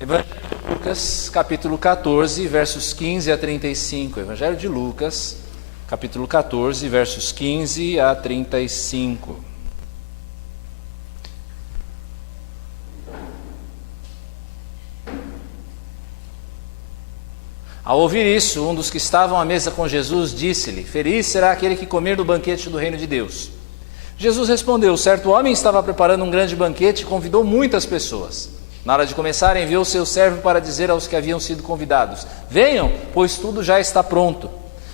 Evangelho de Lucas, capítulo 14, versos 15 a 35. Evangelho de Lucas, capítulo 14, versos 15 a 35. Ao ouvir isso, um dos que estavam à mesa com Jesus disse-lhe: Feliz será aquele que comer do banquete do reino de Deus. Jesus respondeu: Certo homem estava preparando um grande banquete e convidou muitas pessoas. Na hora de começar, enviou seu servo para dizer aos que haviam sido convidados: Venham, pois tudo já está pronto.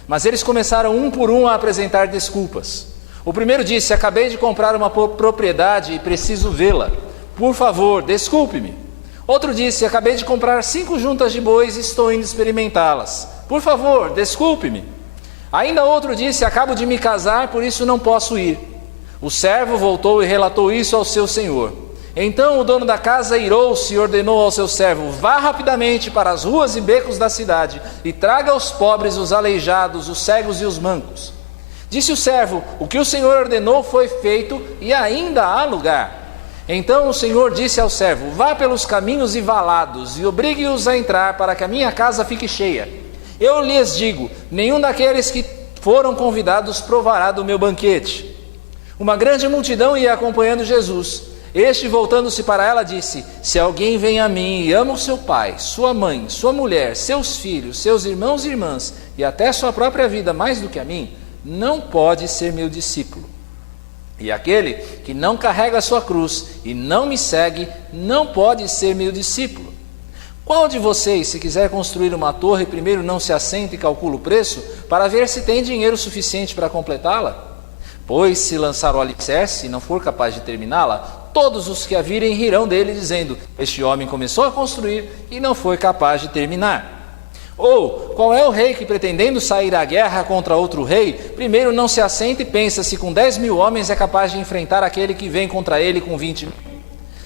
Mas eles começaram um por um a apresentar desculpas. O primeiro disse: Acabei de comprar uma propriedade e preciso vê-la. Por favor, desculpe-me. Outro disse: Acabei de comprar 5 juntas de bois e estou indo experimentá-las. Por favor, desculpe-me. Ainda outro disse: Acabo de me casar, por isso não posso ir. O servo voltou e relatou isso ao seu senhor. Então o dono da casa irou-se e ordenou ao seu servo: Vá rapidamente para as ruas e becos da cidade e traga aos pobres, os aleijados, os cegos e os mancos. Disse o servo: O que o senhor ordenou foi feito e ainda há lugar. Então o senhor disse ao servo: Vá pelos caminhos e valados e obrigue-os a entrar para que a minha casa fique cheia. Eu lhes digo: nenhum daqueles que foram convidados provará do meu banquete. Uma grande multidão ia acompanhando Jesus. Este, voltando-se para ela, disse: Se alguém vem a mim e ama o seu pai, sua mãe, sua mulher, seus filhos, seus irmãos e irmãs, e até sua própria vida mais do que a mim, não pode ser meu discípulo. E aquele que não carrega a sua cruz e não me segue, não pode ser meu discípulo. Qual de vocês, se quiser construir uma torre, primeiro não se assenta e calcula o preço, para ver se tem dinheiro suficiente para completá-la? Pois se lançar o alicerce e não for capaz de terminá-la, todos os que a virem rirão dele, dizendo: Este homem começou a construir e não foi capaz de terminar. Ou, qual é o rei que, pretendendo sair à guerra contra outro rei, primeiro não se assenta e pensa se com 10.000 homens é capaz de enfrentar aquele que vem contra ele com 20.000?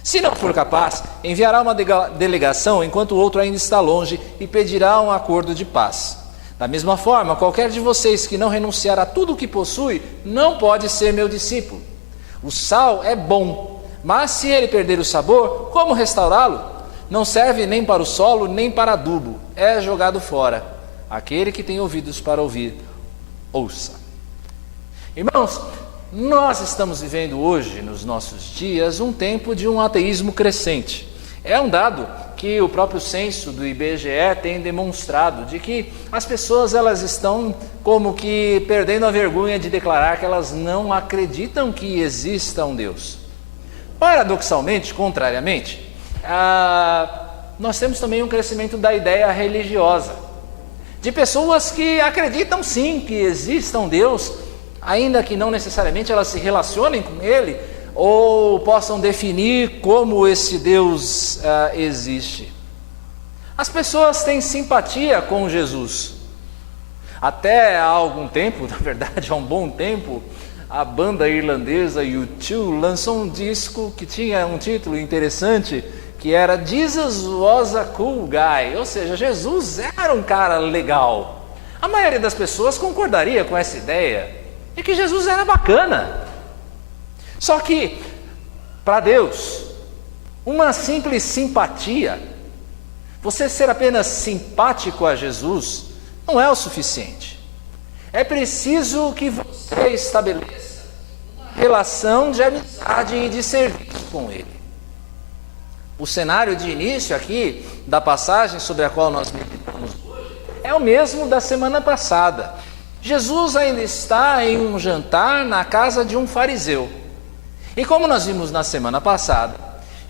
Se não for capaz, enviará uma delegação enquanto o outro ainda está longe e pedirá um acordo de paz. Da mesma forma, qualquer de vocês que não renunciar a tudo o que possui, não pode ser meu discípulo. O sal é bom, mas se ele perder o sabor, como restaurá-lo? Não serve nem para o solo, nem para adubo, é jogado fora. Aquele que tem ouvidos para ouvir, ouça. Irmãos, nós estamos vivendo hoje, nos nossos dias, um tempo de um ateísmo crescente. É um dado que o próprio censo do IBGE tem demonstrado, de que as pessoas elas estão como que perdendo a vergonha de declarar que elas não acreditam que exista um Deus. Paradoxalmente, contrariamente, nós temos também um crescimento da ideia religiosa, de pessoas que acreditam sim que exista um Deus, ainda que não necessariamente elas se relacionem com Ele, ou possam definir como esse Deus existe. As pessoas têm simpatia com Jesus. Até há algum tempo, na verdade há um bom tempo, a banda irlandesa U2 lançou um disco que tinha um título interessante, que era Jesus Was a Cool Guy, ou seja, Jesus era um cara legal. A maioria das pessoas concordaria com essa ideia, de que Jesus era bacana. Só que, para Deus, uma simples simpatia, você ser apenas simpático a Jesus, não é o suficiente. É preciso que você estabeleça uma relação de amizade e de serviço com Ele. O cenário de início aqui, da passagem sobre a qual nós meditamos hoje, é o mesmo da semana passada. Jesus ainda está em um jantar na casa de um fariseu. E como nós vimos na semana passada,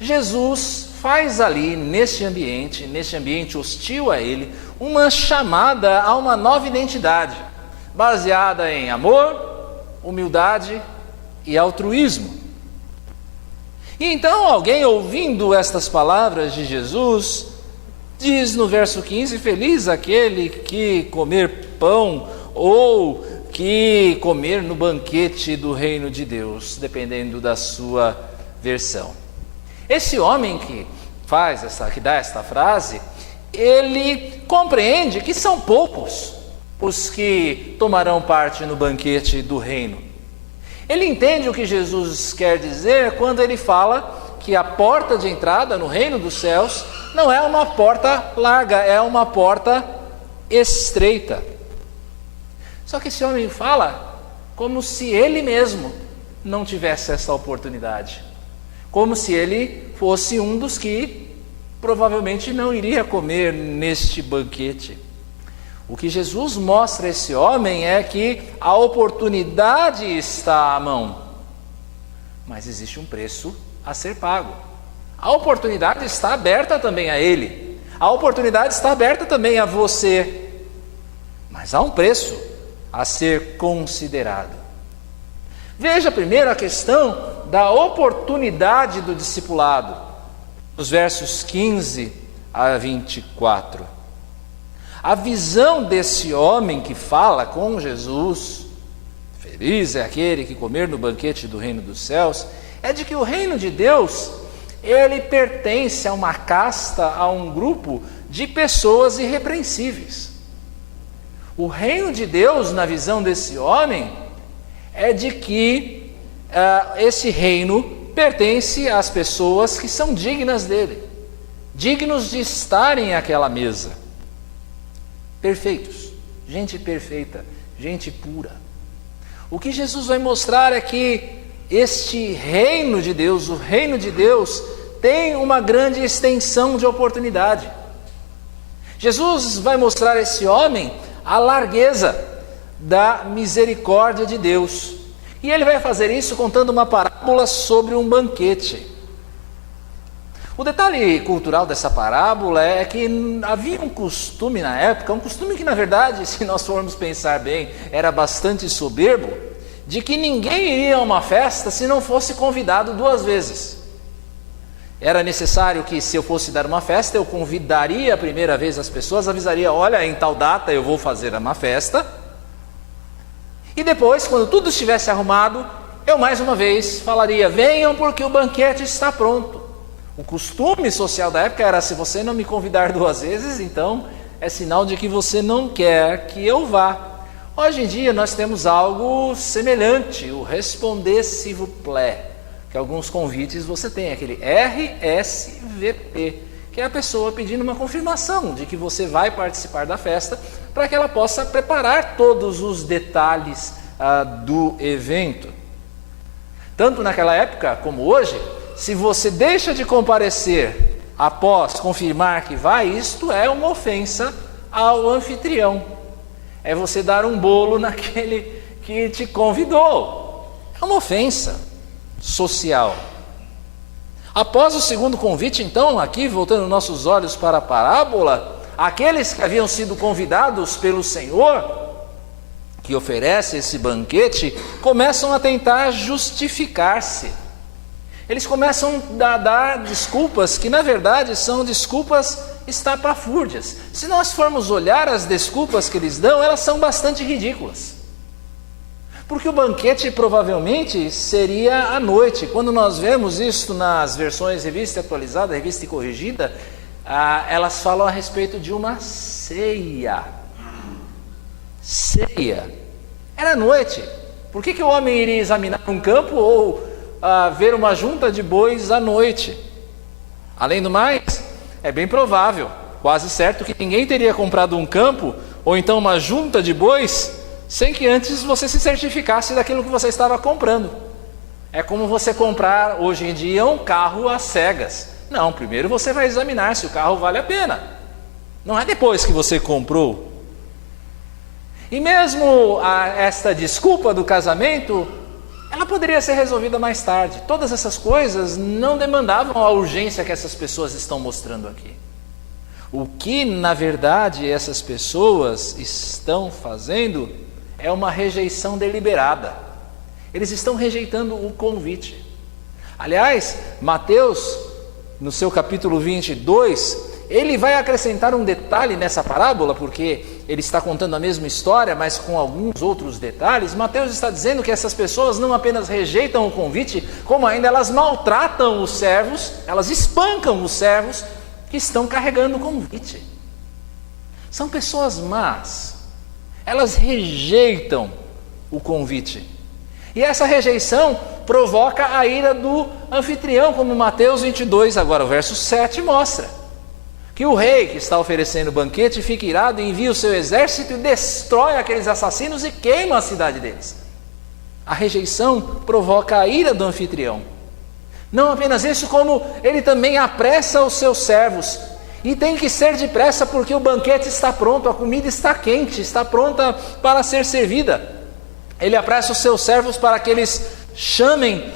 Jesus faz ali, neste ambiente hostil a ele, uma chamada a uma nova identidade, baseada em amor, humildade e altruísmo. E então alguém, ouvindo estas palavras de Jesus, diz no verso 15, feliz aquele que comer pão ou que comer no banquete do reino de Deus, dependendo da sua versão. Esse homem que dá esta frase, ele compreende que são poucos os que tomarão parte no banquete do reino. Ele entende o que Jesus quer dizer quando ele fala que a porta de entrada no reino dos céus não é uma porta larga, é uma porta estreita. Só que esse homem fala como se ele mesmo não tivesse essa oportunidade, como se ele fosse um dos que provavelmente não iria comer neste banquete. O que Jesus mostra a esse homem é que a oportunidade está à mão, mas existe um preço a ser pago. A oportunidade está aberta também a ele, a oportunidade está aberta também a você, mas há um preço a ser considerado. Veja primeiro a questão da oportunidade do discipulado, nos versos 15 a 24. A visão desse homem que fala com Jesus, feliz é aquele que comer no banquete do reino dos céus, é de que o reino de Deus, ele pertence a uma casta, a um grupo de pessoas irrepreensíveis. O reino de Deus, na visão desse homem, é de que esse reino pertence às pessoas que são dignas dele, dignos de estarem àquela mesa. Perfeitos, gente perfeita, gente pura. O que Jesus vai mostrar é que este reino de Deus, o reino de Deus, tem uma grande extensão de oportunidade. Jesus vai mostrar a esse homem a largueza da misericórdia de Deus. E ele vai fazer isso contando uma parábola sobre um banquete. O detalhe cultural dessa parábola é que havia um costume na época, um costume que na verdade, se nós formos pensar bem, era bastante soberbo, de que ninguém iria a uma festa se não fosse convidado 2 vezes. Era necessário que, se eu fosse dar uma festa, eu convidaria a primeira vez as pessoas, avisaria, olha, em tal data eu vou fazer uma festa, e depois, quando tudo estivesse arrumado, eu mais uma vez falaria, venham porque o banquete está pronto. O costume social da época era, se você não me convidar 2 vezes, então é sinal de que você não quer que eu vá. Hoje em dia nós temos algo semelhante, o responder s'il vous plaît, que alguns convites você tem, aquele RSVP, que é a pessoa pedindo uma confirmação de que você vai participar da festa, para que ela possa preparar todos os detalhes do evento. Tanto naquela época como hoje, se você deixa de comparecer após confirmar que vai, isto é uma ofensa ao anfitrião. É você dar um bolo naquele que te convidou. É uma ofensa social. Após o segundo convite, então, aqui voltando nossos olhos para a parábola, aqueles que haviam sido convidados pelo Senhor, que oferece esse banquete, começam a tentar justificar-se. Eles começam a dar desculpas que na verdade são desculpas estapafúrdias. Se nós formos olhar as desculpas que eles dão, elas são bastante ridículas. Porque o banquete provavelmente seria à noite. Quando nós vemos isso nas versões revista atualizada, revista e corrigida, elas falam a respeito de uma ceia. Ceia. Era à noite. Por que o homem iria examinar um campo ou ver uma junta de bois à noite? Além do mais, é bem provável, quase certo, que ninguém teria comprado um campo ou então uma junta de bois sem que antes você se certificasse daquilo que você estava comprando. É como você comprar hoje em dia um carro às cegas. Não, primeiro você vai examinar se o carro vale a pena. Não é depois que você comprou. E mesmo esta desculpa do casamento, ela poderia ser resolvida mais tarde. Todas essas coisas não demandavam a urgência que essas pessoas estão mostrando aqui. O que, na verdade, essas pessoas estão fazendo é uma rejeição deliberada. Eles estão rejeitando o convite. Aliás, Mateus, no seu capítulo 22, ele vai acrescentar um detalhe nessa parábola, porque ele está contando a mesma história, mas com alguns outros detalhes. Mateus está dizendo que essas pessoas não apenas rejeitam o convite, como ainda elas maltratam os servos, elas espancam os servos que estão carregando o convite. São pessoas más, elas rejeitam o convite. E essa rejeição provoca a ira do anfitrião, como Mateus 22, agora o verso 7 mostra. Que o rei que está oferecendo o banquete fica irado e envia o seu exército e destrói aqueles assassinos e queima a cidade deles. A rejeição provoca a ira do anfitrião. Não apenas isso, como ele também apressa os seus servos. E tem que ser depressa porque o banquete está pronto, a comida está quente, está pronta para ser servida. Ele apressa os seus servos para que eles chamem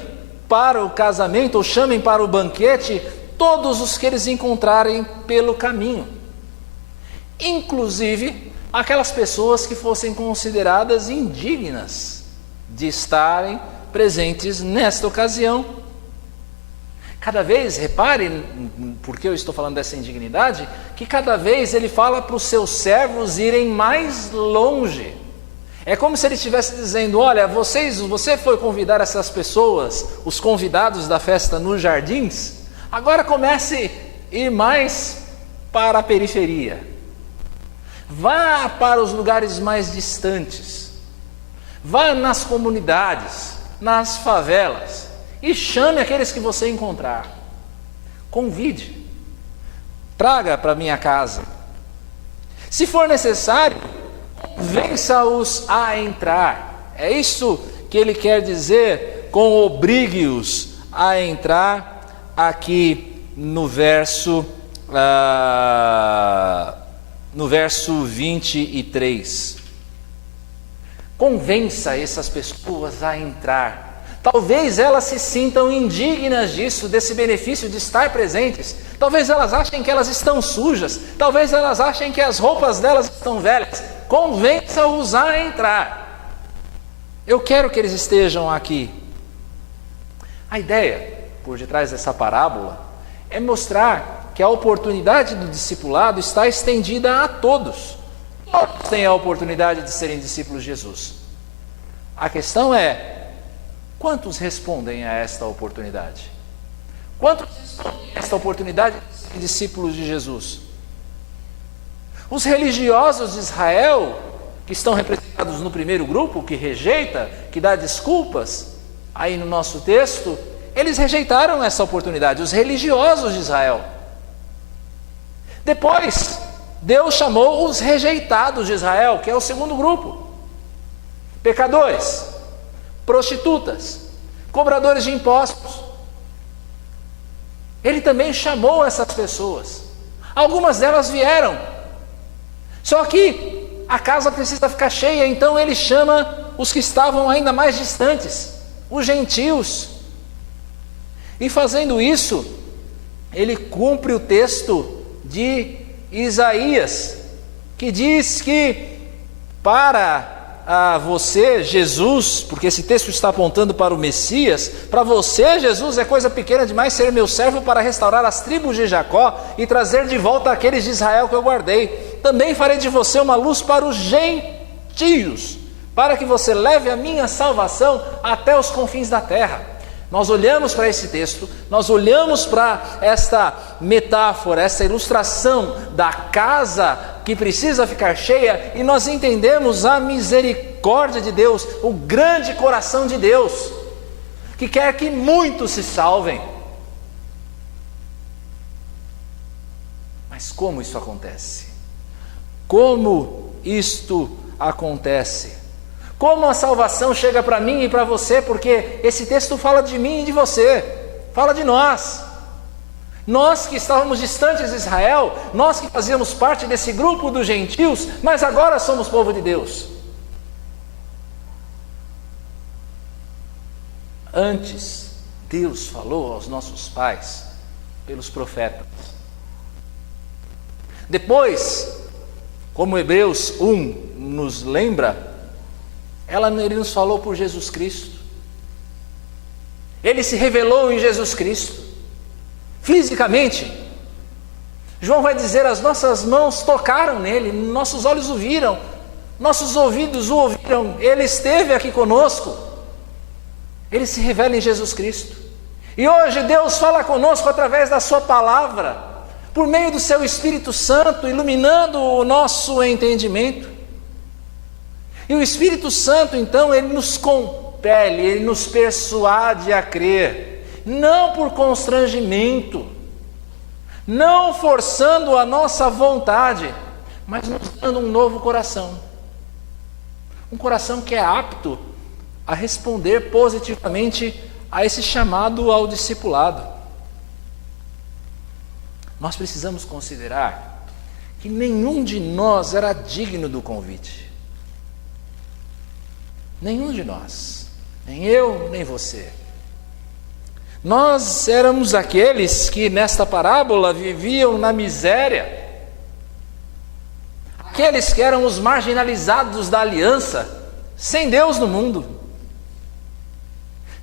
para o casamento ou chamem para o banquete todos os que eles encontrarem pelo caminho, inclusive aquelas pessoas que fossem consideradas indignas de estarem presentes nesta ocasião. Cada vez, repare, porque eu estou falando dessa indignidade, que cada vez ele fala para os seus servos irem mais longe. É como se ele estivesse dizendo: olha, você foi convidar essas pessoas, os convidados da festa nos jardins, agora comece a ir mais para a periferia. Vá para os lugares mais distantes. Vá nas comunidades, nas favelas e chame aqueles que você encontrar. Convide. Traga para minha casa. Se for necessário, vença-os a entrar. É isso que ele quer dizer com obrigue-os a entrar aqui no verso 23. Convença essas pessoas a entrar. Talvez elas se sintam indignas disso, desse benefício de estar presentes. Talvez elas achem que elas estão sujas. Talvez elas achem que as roupas delas estão velhas. Convença-os a entrar. Eu quero que eles estejam aqui. A ideia por detrás dessa parábola é mostrar que a oportunidade do discipulado está estendida a todos. Todos têm a oportunidade de serem discípulos de Jesus. A questão é: quantos respondem a esta oportunidade? Quantos respondem a esta oportunidade de serem discípulos de Jesus? Os religiosos de Israel, que estão representados no primeiro grupo, que rejeita, que dá desculpas, aí no nosso texto, eles rejeitaram essa oportunidade, os religiosos de Israel. Depois, Deus chamou os rejeitados de Israel, que é o segundo grupo. Pecadores, prostitutas, cobradores de impostos. Ele também chamou essas pessoas. Algumas delas vieram. Só que a casa precisa ficar cheia, então ele chama os que estavam ainda mais distantes, os gentios. E fazendo isso, ele cumpre o texto de Isaías, que diz que para você, Jesus, porque esse texto está apontando para o Messias, para você, Jesus, é coisa pequena demais ser meu servo para restaurar as tribos de Jacó e trazer de volta aqueles de Israel que eu guardei. Também farei de você uma luz para os gentios, para que você leve a minha salvação até os confins da terra. Nós olhamos para esse texto, nós olhamos para esta metáfora, essa ilustração da casa que precisa ficar cheia, e nós entendemos a misericórdia de Deus, o grande coração de Deus, que quer que muitos se salvem. Mas como isso acontece? Como isto acontece? Como a salvação chega para mim e para você? Porque esse texto fala de mim e de você, fala de nós. Nós que estávamos distantes de Israel, nós que fazíamos parte desse grupo dos gentios, mas agora somos povo de Deus. Antes, Deus falou aos nossos pais pelos profetas. Depois, como Hebreus 1 nos lembra, ele nos falou por Jesus Cristo. Ele se revelou em Jesus Cristo, fisicamente. João vai dizer: as nossas mãos tocaram nele, nossos olhos o viram, nossos ouvidos o ouviram, ele esteve aqui conosco. Ele se revela em Jesus Cristo. E hoje Deus fala conosco através da sua palavra, por meio do seu Espírito Santo, iluminando o nosso entendimento. E o Espírito Santo, então, ele nos compele, Ele nos persuade a crer, não por constrangimento, não forçando a nossa vontade, mas nos dando um novo coração. Um coração que é apto a responder positivamente a esse chamado ao discipulado. Nós precisamos considerar que nenhum de nós era digno do convite. Nenhum de nós, nem eu, nem você. Nós éramos aqueles que nesta parábola viviam na miséria, aqueles que eram os marginalizados da aliança, sem Deus no mundo.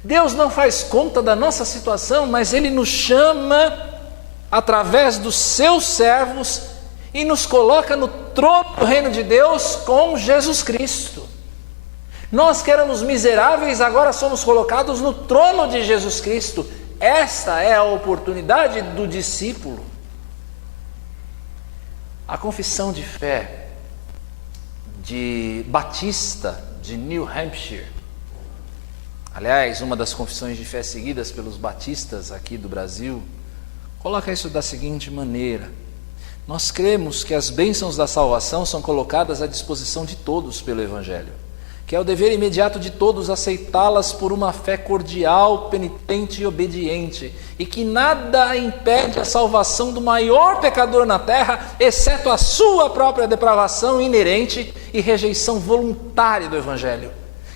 Deus não faz conta da nossa situação, mas Ele nos chama através dos seus servos e nos coloca no trono do reino de Deus com Jesus Cristo. Nós que éramos miseráveis, agora somos colocados no trono de Jesus Cristo. Esta é a oportunidade do discípulo. A confissão de fé de Batista de New Hampshire, aliás, uma das confissões de fé seguidas pelos batistas aqui do Brasil, coloca isso da seguinte maneira: nós cremos que as bênçãos da salvação são colocadas à disposição de todos pelo Evangelho, que é o dever imediato de todos aceitá-las por uma fé cordial, penitente e obediente, e que nada impede a salvação do maior pecador na terra, exceto a sua própria depravação inerente e rejeição voluntária do Evangelho,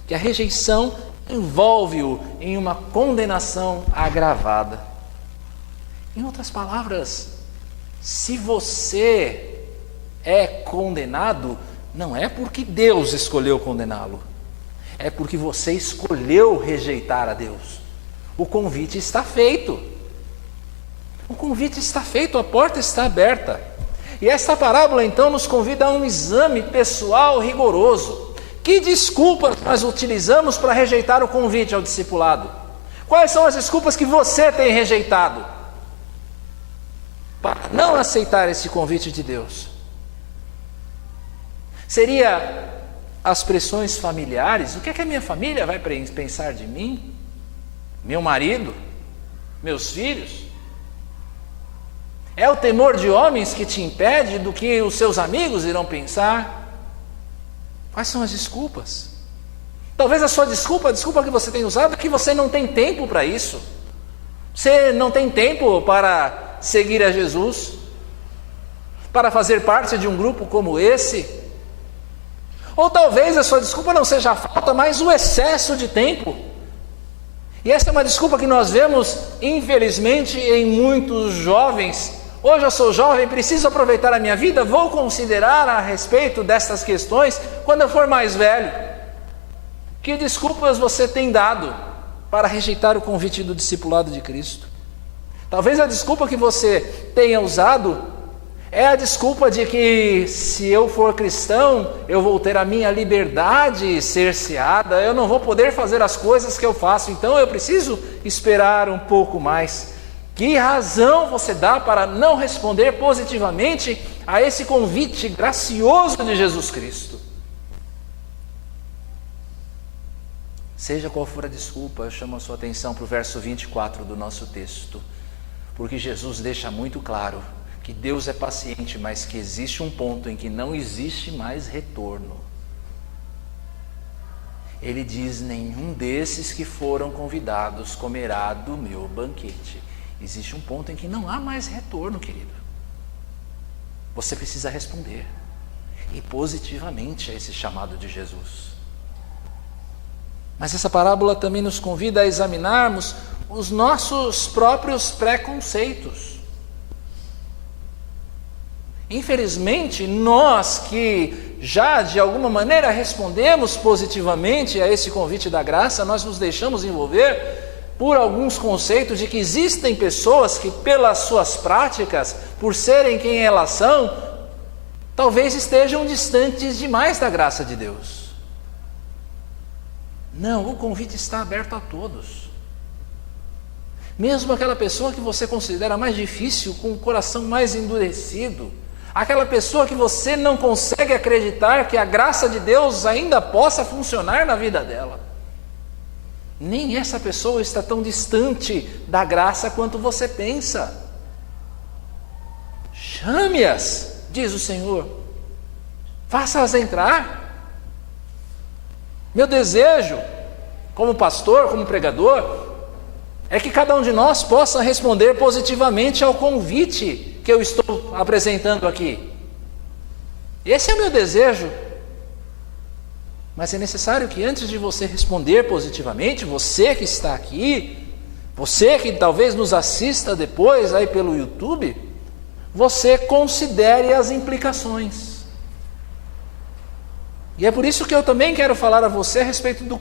que a rejeição envolve-o em uma condenação agravada. Em outras palavras, se você é condenado, não é porque Deus escolheu condená-lo, é porque você escolheu rejeitar a Deus. O convite está feito. O convite está feito, a porta está aberta. E esta parábola então nos convida a um exame pessoal rigoroso. Que desculpas nós utilizamos para rejeitar o convite ao discipulado? Quais são as desculpas que você tem rejeitado para não aceitar esse convite de Deus? Seria as pressões familiares? O que é que a minha família vai pensar de mim? Meu marido? Meus filhos? É o temor de homens que te impede do que os seus amigos irão pensar? Quais são as desculpas? Talvez a sua desculpa, a desculpa que você tem usado, é que você não tem tempo para isso. Você não tem tempo para seguir a Jesus, para fazer parte de um grupo como esse. Ou talvez a sua desculpa não seja a falta, mas o excesso de tempo. E essa é uma desculpa que nós vemos, infelizmente, em muitos jovens. Hoje eu sou jovem, preciso aproveitar a minha vida, vou considerar a respeito destas questões quando eu for mais velho. Que desculpas você tem dado para rejeitar o convite do discipulado de Cristo? Talvez a desculpa que você tenha usado é a desculpa de que se eu for cristão, eu vou ter a minha liberdade cerceada, eu não vou poder fazer as coisas que eu faço, então eu preciso esperar um pouco mais. Que razão você dá para não responder positivamente a esse convite gracioso de Jesus Cristo? Seja qual for a desculpa, eu chamo a sua atenção para o verso 24 do nosso texto, porque Jesus deixa muito claro que Deus é paciente, mas que existe um ponto em que não existe mais retorno. Ele diz: nenhum desses que foram convidados comerá do meu banquete. Existe um ponto em que não há mais retorno, querido. Você precisa responder, e positivamente, a esse chamado de Jesus. Mas essa parábola também nos convida a examinarmos os nossos próprios preconceitos. Infelizmente, nós que já de alguma maneira respondemos positivamente a esse convite da graça, nós nos deixamos envolver por alguns conceitos de que existem pessoas que, pelas suas práticas, por serem quem elas são, talvez estejam distantes demais da graça de Deus. Não, o convite está aberto a todos. Mesmo aquela pessoa que você considera mais difícil, com o coração mais endurecido, aquela pessoa que você não consegue acreditar que a graça de Deus ainda possa funcionar na vida dela. Nem essa pessoa está tão distante da graça quanto você pensa. Chame-as, diz o Senhor, faça-as entrar. Meu desejo, como pastor, como pregador, é que cada um de nós possa responder positivamente ao convite que eu estou apresentando aqui. Esse é o meu desejo. Mas é necessário que antes de você responder positivamente, você que está aqui, você que talvez nos assista depois aí pelo YouTube, você considere as implicações. E é por isso que eu também quero falar a você a respeito do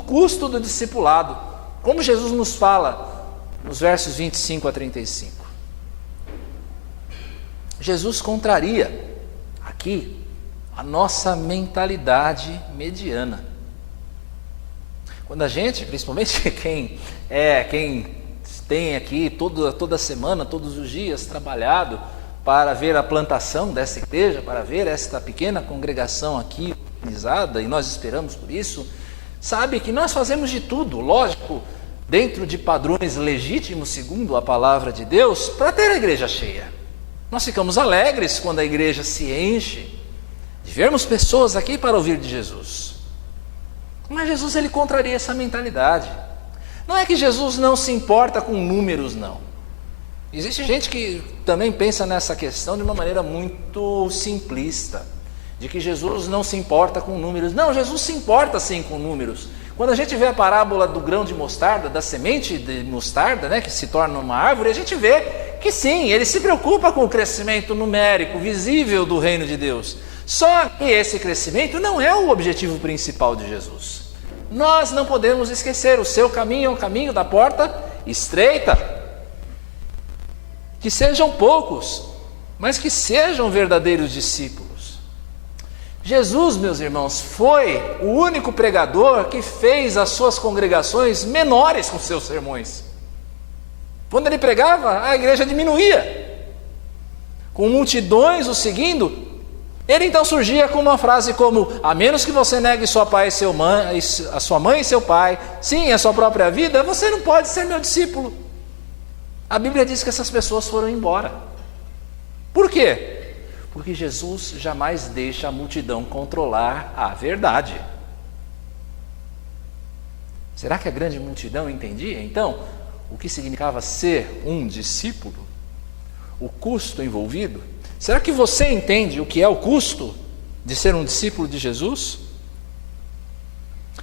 custo do discipulado. Como Jesus nos fala nos versos 25 a 35. Jesus contraria aqui a nossa mentalidade mediana. Quando a gente, principalmente quem tem aqui toda semana, todos os dias trabalhado para ver a plantação dessa igreja, para ver esta pequena congregação aqui organizada, e nós esperamos por isso, sabe que nós fazemos de tudo, lógico, dentro de padrões legítimos, segundo a palavra de Deus, para ter a igreja cheia. Nós ficamos alegres quando a igreja se enche, de vermos pessoas aqui para ouvir de Jesus. Mas Jesus, ele contraria essa mentalidade. Não é que Jesus não se importa com números, não. Existe gente que também pensa nessa questão de uma maneira muito simplista, de que Jesus não se importa com números. Não, Jesus se importa sim com números. Quando a gente vê a parábola do grão de mostarda, da semente de mostarda, né, que se torna uma árvore, a gente vê que sim, ele se preocupa com o crescimento numérico, visível do reino de Deus. Só que esse crescimento não é o objetivo principal de Jesus. Nós não podemos esquecer, o seu caminho é o caminho da porta estreita. Que sejam poucos, mas que sejam verdadeiros discípulos. Jesus, meus irmãos, foi o único pregador que fez as suas congregações menores com seus sermões. Quando ele pregava, a igreja diminuía. Com multidões o seguindo, ele então surgia com uma frase como: a menos que você negue sua a sua mãe e seu pai, sim, a sua própria vida, você não pode ser meu discípulo. A Bíblia diz que essas pessoas foram embora. Por quê? Porque Jesus jamais deixa a multidão controlar a verdade. Será que a grande multidão entendia, então, o que significava ser um discípulo? O custo envolvido? Será que você entende o que é o custo de ser um discípulo de Jesus?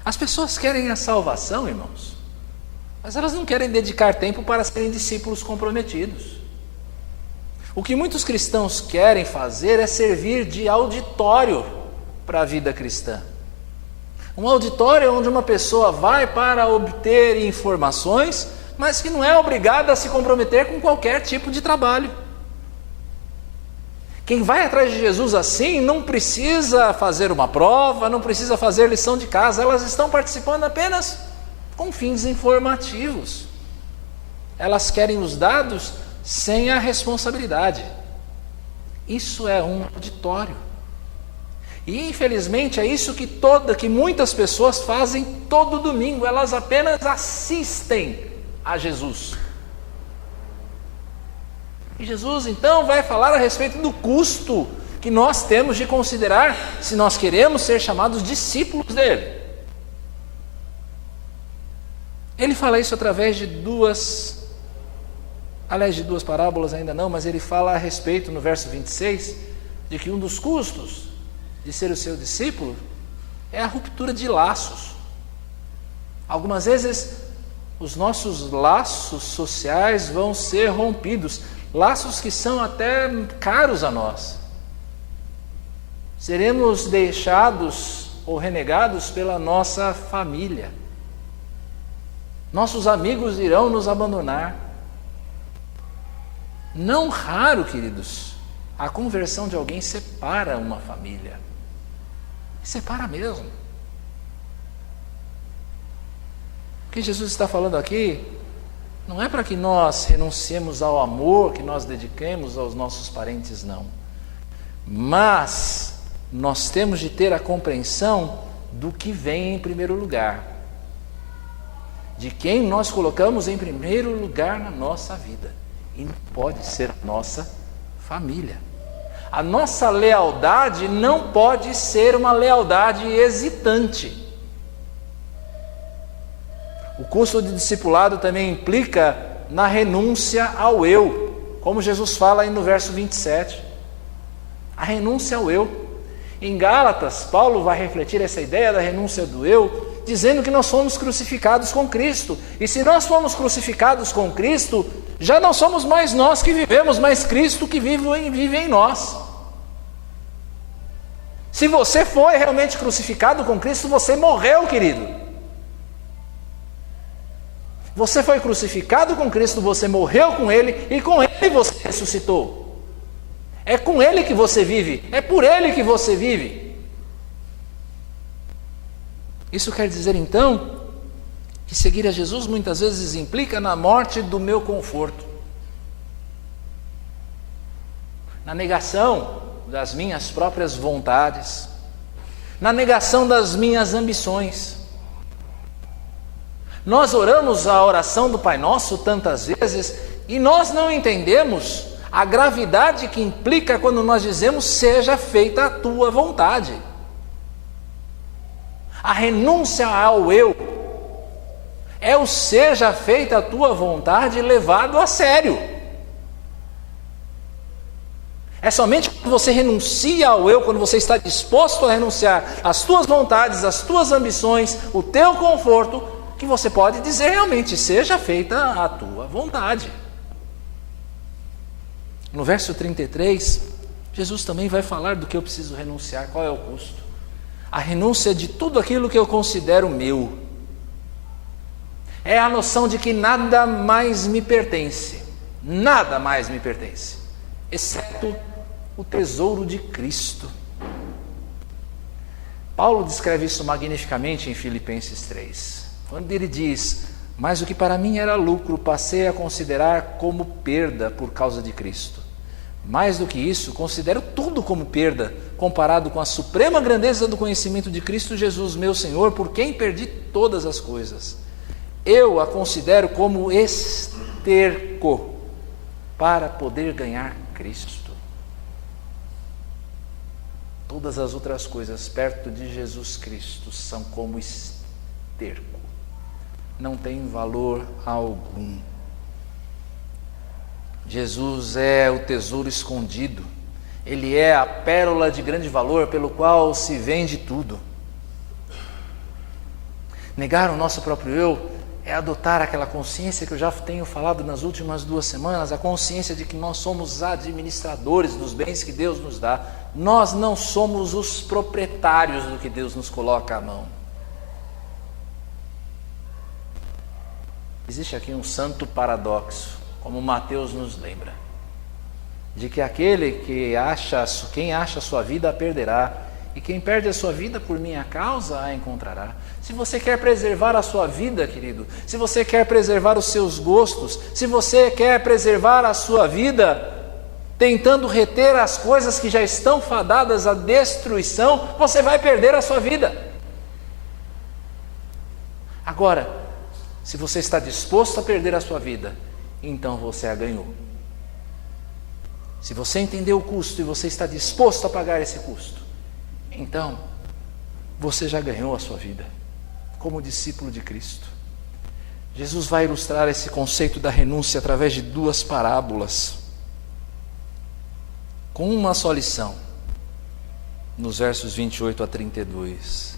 As pessoas querem a salvação, irmãos, mas elas não querem dedicar tempo para serem discípulos comprometidos. O que muitos cristãos querem fazer é servir de auditório para a vida cristã. Um auditório onde uma pessoa vai para obter informações, mas que não é obrigada a se comprometer com qualquer tipo de trabalho. Quem vai atrás de Jesus assim não precisa fazer uma prova, não precisa fazer lição de casa, elas estão participando apenas com fins informativos. Elas querem os dados sem a responsabilidade. Isso é um auditório. E infelizmente é isso que muitas pessoas fazem todo domingo, elas apenas assistem a Jesus. E Jesus então vai falar a respeito do custo que nós temos de considerar se nós queremos ser chamados discípulos dele. Ele fala isso através de duas parábolas ainda não, mas ele fala a respeito no verso 26, de que um dos custos de ser o seu discípulo é a ruptura de laços. Algumas vezes os nossos laços sociais vão ser rompidos, laços que são até caros a nós. Seremos deixados ou renegados pela nossa família. Nossos amigos irão nos abandonar. Não raro, queridos, a conversão de alguém separa uma família. Separa mesmo. O que Jesus está falando aqui não é para que nós renunciemos ao amor que nós dediquemos aos nossos parentes, não. Mas nós temos de ter a compreensão do que vem em primeiro lugar. de quem nós colocamos em primeiro lugar na nossa vida. E não pode ser nossa família. A nossa lealdade não pode ser uma lealdade hesitante. O custo de discipulado também implica na renúncia ao eu, como Jesus fala aí no verso 27. A renúncia ao eu. Em Gálatas, Paulo vai refletir essa ideia da renúncia do eu, dizendo que nós fomos crucificados com Cristo. E se nós fomos crucificados com Cristo, já não somos mais nós que vivemos, mas Cristo que vive em nós. Se você foi realmente crucificado com Cristo, você morreu, querido. Você foi crucificado com Cristo, você morreu com Ele e com Ele você ressuscitou. É com Ele que você vive, é por Ele que você vive. Isso quer dizer então que seguir a Jesus muitas vezes implica na morte do meu conforto, na negação das minhas próprias vontades, na negação das minhas ambições. Nós oramos a oração do Pai Nosso tantas vezes e nós não entendemos a gravidade que implica quando nós dizemos: seja feita a tua vontade. A renúncia ao eu é o seja feita a tua vontade levado a sério. É somente quando você renuncia ao eu, quando você está disposto a renunciar às tuas vontades, às tuas ambições, o teu conforto, que você pode dizer realmente: seja feita a tua vontade. No verso 33, Jesus também vai falar do que eu preciso renunciar. Qual é o custo? A renúncia de tudo aquilo que eu considero meu. É a noção de que nada mais me pertence. Nada mais me pertence, exceto o tesouro de Cristo. Paulo descreve isso magnificamente em Filipenses 3, quando ele diz: mas o que para mim era lucro, passei a considerar como perda por causa de Cristo. Mais do que isso, considero tudo como perda, comparado com a suprema grandeza do conhecimento de Cristo Jesus, meu Senhor, por quem perdi todas as coisas. Eu a considero como esterco, para poder ganhar Cristo. Todas as outras coisas perto de Jesus Cristo são como esterco. Não tem valor algum. Jesus é o tesouro escondido. Ele é a pérola de grande valor pelo qual se vende tudo. Negar o nosso próprio eu é adotar aquela consciência que eu já tenho falado nas últimas 2 semanas, a consciência de que nós somos administradores dos bens que Deus nos dá. Nós não somos os proprietários do que Deus nos coloca à mão. Existe aqui um santo paradoxo, como Mateus nos lembra, de que aquele que quem acha a sua vida a perderá, e quem perde a sua vida por minha causa a encontrará. Se você quer preservar a sua vida, querido, se você quer preservar os seus gostos, se você quer preservar a sua vida tentando reter as coisas que já estão fadadas à destruição, você vai perder a sua vida. Agora, se você está disposto a perder a sua vida, então você a ganhou. Se você entendeu o custo e você está disposto a pagar esse custo, então você já ganhou a sua vida como discípulo de Cristo. Jesus vai ilustrar esse conceito da renúncia através de 2 parábolas, com uma só lição, nos versos 28 a 32.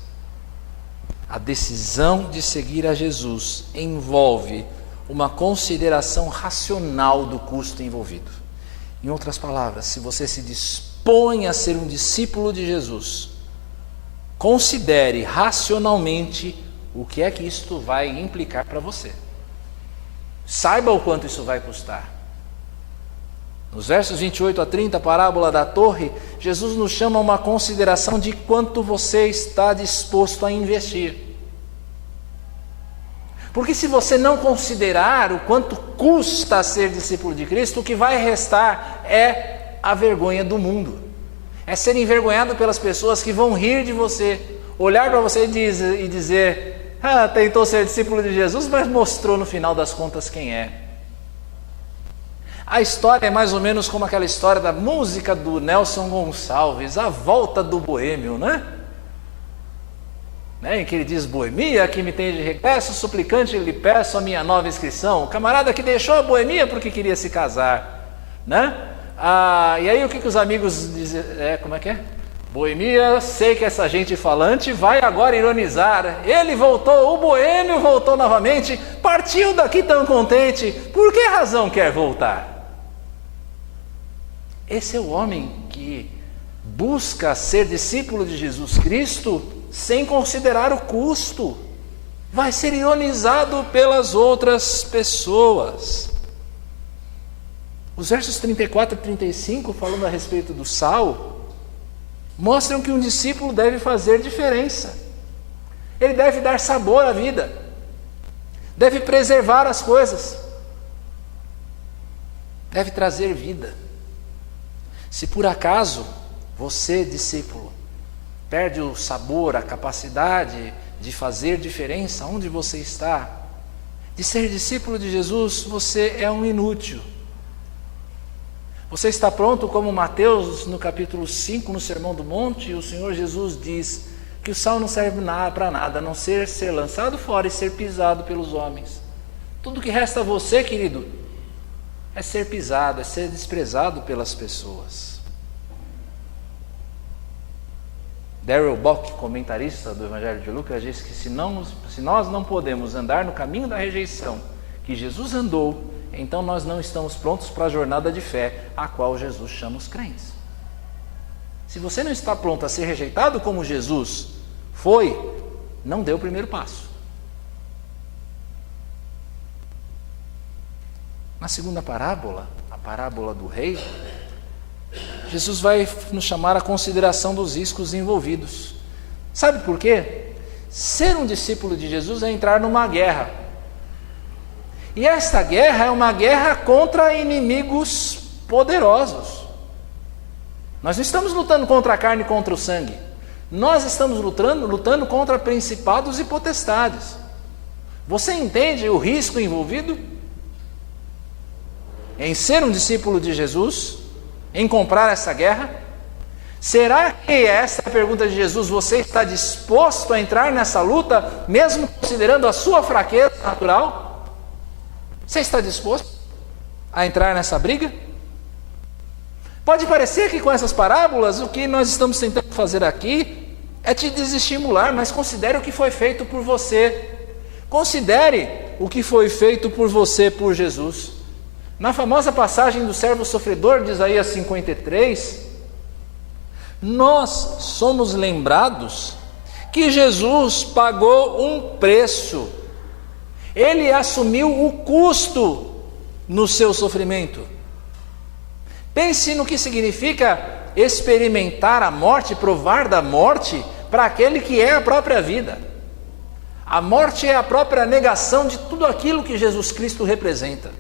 A decisão de seguir a Jesus envolve uma consideração racional do custo envolvido. Em outras palavras, se você se dispõe a ser um discípulo de Jesus, considere racionalmente o que é que isto vai implicar para você. Saiba o quanto isso vai custar. Nos versos 28 a 30, a parábola da torre, Jesus nos chama a uma consideração de quanto você está disposto a investir. Porque se você não considerar o quanto custa ser discípulo de Cristo, o que vai restar é a vergonha do mundo. É ser envergonhado pelas pessoas que vão rir de você, olhar para você e dizer: tentou ser discípulo de Jesus, mas mostrou no final das contas quem é. A história é mais ou menos como aquela história da música do Nelson Gonçalves, A Volta do Boêmio, né? Em que ele diz: boemia que me tem de regresso, suplicante lhe peço a minha nova inscrição. O camarada que deixou a boemia porque queria se casar, né? E aí o que os amigos dizem? Como é que é? Boemia, sei que essa gente falante vai agora ironizar. Ele voltou, o boêmio voltou novamente, partiu daqui tão contente. Por que razão quer voltar? Esse é o homem que busca ser discípulo de Jesus Cristo sem considerar o custo. Vai ser ironizado pelas outras pessoas. Os versos 34 e 35, falando a respeito do sal, mostram que um discípulo deve fazer diferença. Ele deve dar sabor à vida, deve preservar as coisas, deve trazer vida. Se por acaso você, discípulo, perde o sabor, a capacidade de fazer diferença onde você está, de ser discípulo de Jesus, você é um inútil. Você está pronto, como Mateus, no capítulo 5, no Sermão do Monte, o Senhor Jesus diz que o sal não serve para nada, a não ser lançado fora e ser pisado pelos homens. Tudo que resta a você, querido, é ser pisado, é ser desprezado pelas pessoas. Darrell Bock, comentarista do Evangelho de Lucas, diz que se nós não podemos andar no caminho da rejeição que Jesus andou, então nós não estamos prontos para a jornada de fé a qual Jesus chama os crentes. Se você não está pronto a ser rejeitado como Jesus foi, não dê o primeiro passo. Na segunda parábola, a parábola do rei, Jesus vai nos chamar a consideração dos riscos envolvidos. Sabe por quê? Ser um discípulo de Jesus é entrar numa guerra. E esta guerra é uma guerra contra inimigos poderosos. Nós não estamos lutando contra a carne e contra o sangue. Nós estamos lutando contra principados e potestades. Você entende o risco envolvido em ser um discípulo de Jesus, em comprar essa guerra? Será que essa é a pergunta de Jesus? Você está disposto a entrar nessa luta, mesmo considerando a sua fraqueza natural? Você está disposto a entrar nessa briga? Pode parecer que com essas parábolas, o que nós estamos tentando fazer aqui é te desestimular, mas considere o que foi feito por você. Considere o que foi feito por você, por Jesus. Na famosa passagem do servo sofredor de Isaías 53, nós somos lembrados que Jesus pagou um preço. Ele assumiu o custo no seu sofrimento. Pense no que significa experimentar a morte, provar da morte para aquele que é a própria vida. A morte é a própria negação de tudo aquilo que Jesus Cristo representa,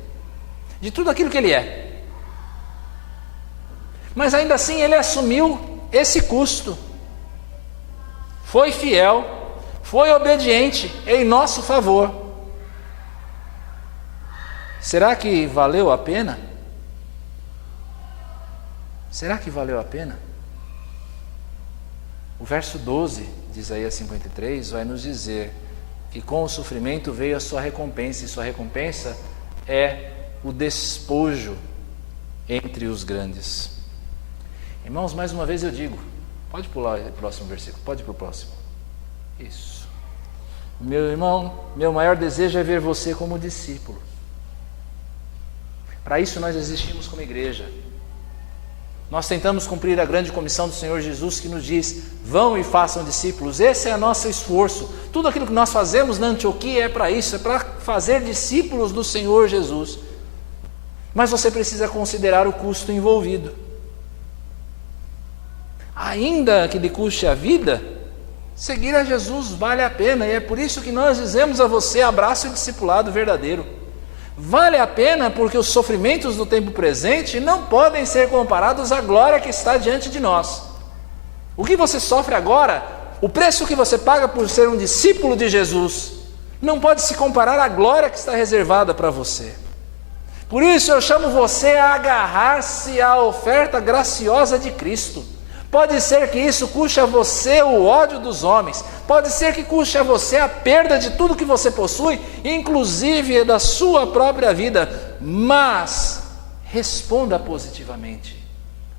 de tudo aquilo que Ele é. Mas ainda assim Ele assumiu esse custo. Foi fiel, foi obediente em nosso favor. Será que valeu a pena? Será que valeu a pena? O verso 12 de Isaías 53 vai nos dizer que com o sofrimento veio a sua recompensa, e sua recompensa é o despojo entre os grandes. Irmãos, mais uma vez eu digo, pode pular o próximo versículo, pode ir para o próximo. Isso. Meu irmão, meu maior desejo é ver você como discípulo. Para isso nós existimos como igreja. Nós tentamos cumprir a grande comissão do Senhor Jesus, que nos diz: vão e façam discípulos. Esse é o nosso esforço. Tudo aquilo que nós fazemos na Antioquia é para isso, é para fazer discípulos do Senhor Jesus. Mas você precisa considerar o custo envolvido. Ainda que lhe custe a vida, seguir a Jesus vale a pena, e é por isso que nós dizemos a você: abrace o discipulado verdadeiro. Vale a pena porque os sofrimentos do tempo presente não podem ser comparados à glória que está diante de nós. O que você sofre agora o preço que você paga por ser um discípulo de Jesus não pode se comparar à glória que está reservada para você. Por isso eu chamo você a agarrar-se à oferta graciosa de Cristo. Pode ser que isso custe a você o ódio dos homens, pode ser que custe a você a perda de tudo que você possui, inclusive da sua própria vida, mas responda positivamente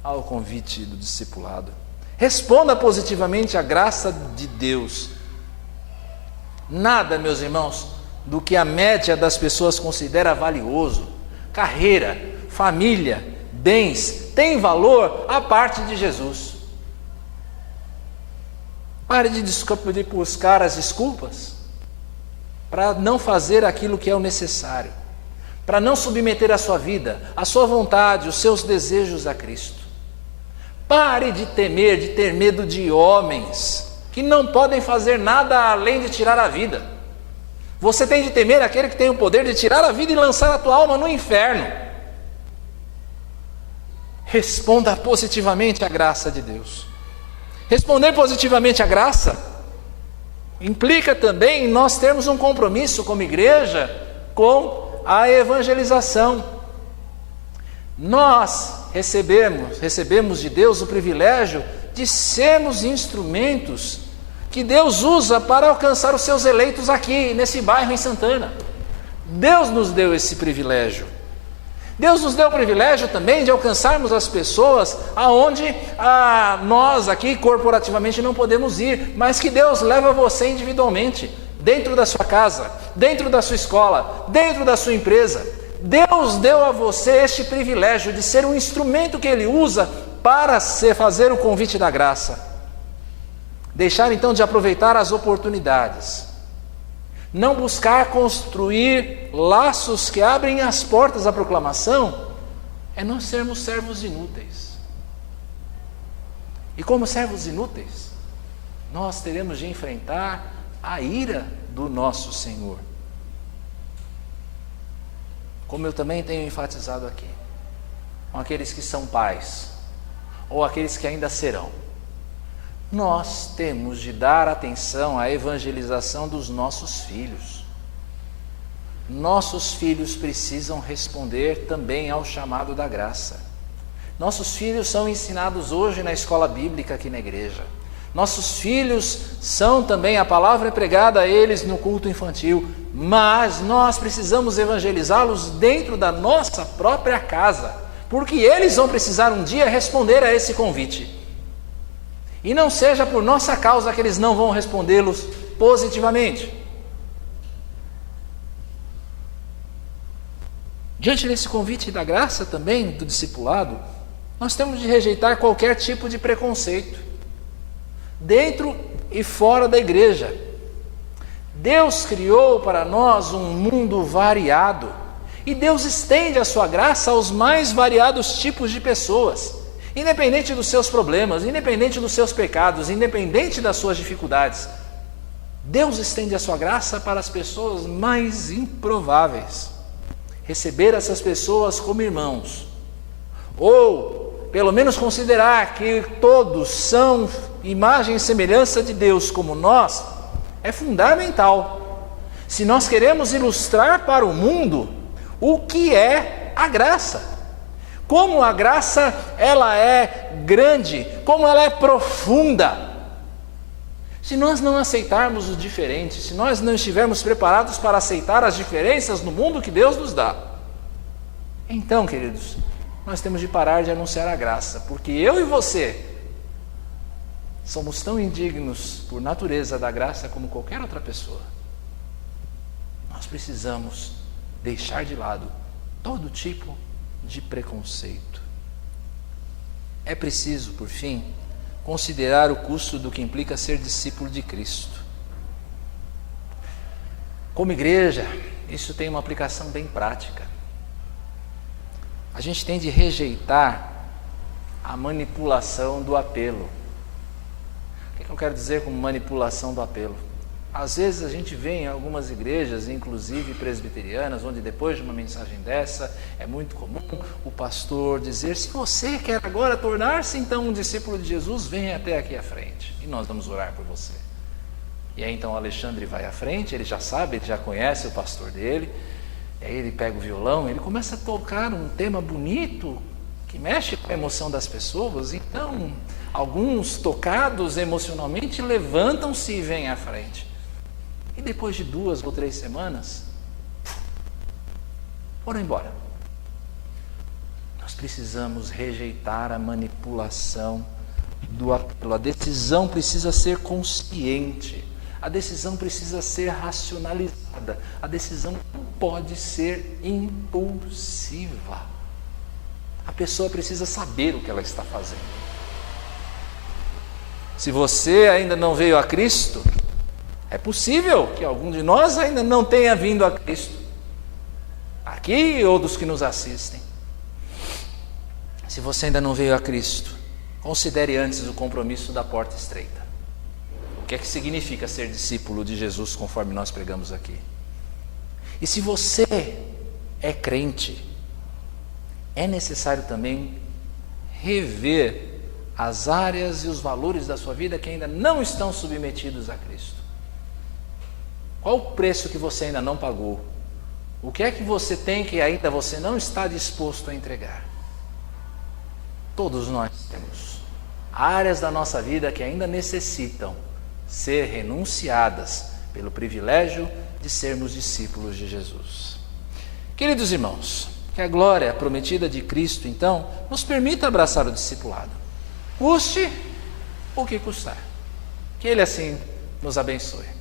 ao convite do discipulado. Responda positivamente à graça de Deus. Nada, meus irmãos, do que a média das pessoas considera valioso, carreira, família, bens, tem valor à parte de Jesus. Pare de buscar as desculpas para não fazer aquilo que é o necessário, para não submeter a sua vida, a sua vontade, os seus desejos a Cristo. Pare de temer, de ter medo de homens que não podem fazer nada além de tirar a vida. Você tem de temer aquele que tem o poder de tirar a vida e lançar a tua alma no inferno. Responda positivamente à graça de Deus. Responder positivamente à graça implica também em nós termos um compromisso como igreja com a evangelização. Nós recebemos de Deus o privilégio de sermos instrumentos que Deus usa para alcançar os seus eleitos aqui, nesse bairro em Santana. Deus nos deu esse privilégio. Deus nos deu o privilégio também de alcançarmos as pessoas aonde nós aqui corporativamente não podemos ir, mas que Deus leva você individualmente, dentro da sua casa, dentro da sua escola, dentro da sua empresa. Deus deu a você este privilégio de ser um instrumento que Ele usa para fazer o convite da graça. Deixar então de aproveitar as oportunidades. Não buscar construir laços que abrem as portas à proclamação, é nós sermos servos inúteis. E como servos inúteis, nós teremos de enfrentar a ira do nosso Senhor. Como eu também tenho enfatizado aqui, com aqueles que são pais, ou aqueles que ainda serão, nós temos de dar atenção à evangelização dos nossos filhos. Nossos filhos precisam responder também ao chamado da graça. Nossos filhos são ensinados hoje na escola bíblica aqui na igreja. Nossos filhos são também, a palavra é pregada a eles no culto infantil, mas nós precisamos evangelizá-los dentro da nossa própria casa, porque eles vão precisar um dia responder a esse convite. E não seja por nossa causa que eles não vão respondê-los positivamente. Diante desse convite da graça também, do discipulado, nós temos de rejeitar qualquer tipo de preconceito, dentro e fora da igreja. Deus criou para nós um mundo variado, e Deus estende a sua graça aos mais variados tipos de pessoas. Independente dos seus problemas, independente dos seus pecados, independente das suas dificuldades, Deus estende a sua graça para as pessoas mais improváveis. Receber essas pessoas como irmãos, ou pelo menos considerar que todos são imagem e semelhança de Deus como nós, é fundamental. Se nós queremos ilustrar para o mundo o que é a graça. Como a graça, ela é grande, como ela é profunda. Se nós não aceitarmos o diferente, se nós não estivermos preparados para aceitar as diferenças no mundo que Deus nos dá, então, queridos, nós temos de parar de anunciar a graça, porque eu e você somos tão indignos por natureza da graça como qualquer outra pessoa. Nós precisamos deixar de lado todo tipo de preconceito. É preciso, por fim, considerar o custo do que implica ser discípulo de Cristo. Como igreja, isso tem uma aplicação bem prática. A gente tem de rejeitar a manipulação do apelo. O que eu quero dizer com manipulação do apelo? Às vezes a gente vê em algumas igrejas, inclusive presbiterianas, onde depois de uma mensagem dessa, é muito comum o pastor dizer: se você quer agora tornar-se então um discípulo de Jesus, venha até aqui à frente e nós vamos orar por você. E aí então o Alexandre vai à frente, ele já sabe, ele já conhece o pastor dele, e aí ele pega o violão, ele começa a tocar um tema bonito, que mexe com a emoção das pessoas. Então, alguns tocados emocionalmente levantam-se e vêm à frente. E depois de 2 ou 3 semanas, foram embora. Nós precisamos rejeitar a manipulação do apelo. A decisão precisa ser consciente. A decisão precisa ser racionalizada. A decisão não pode ser impulsiva. A pessoa precisa saber o que ela está fazendo. Se você ainda não veio a Cristo, é possível que algum de nós ainda não tenha vindo a Cristo, aqui ou dos que nos assistem. Se você ainda não veio a Cristo, considere antes o compromisso da porta estreita. O que é que significa ser discípulo de Jesus, conforme nós pregamos aqui? E se você é crente, é necessário também rever as áreas e os valores da sua vida que ainda não estão submetidos a Cristo. Qual o preço que você ainda não pagou? O que é que você tem que ainda você não está disposto a entregar? Todos nós temos áreas da nossa vida que ainda necessitam ser renunciadas pelo privilégio de sermos discípulos de Jesus. Queridos irmãos, que a glória prometida de Cristo, então, nos permita abraçar o discipulado. Custe o que custar. Que Ele assim nos abençoe.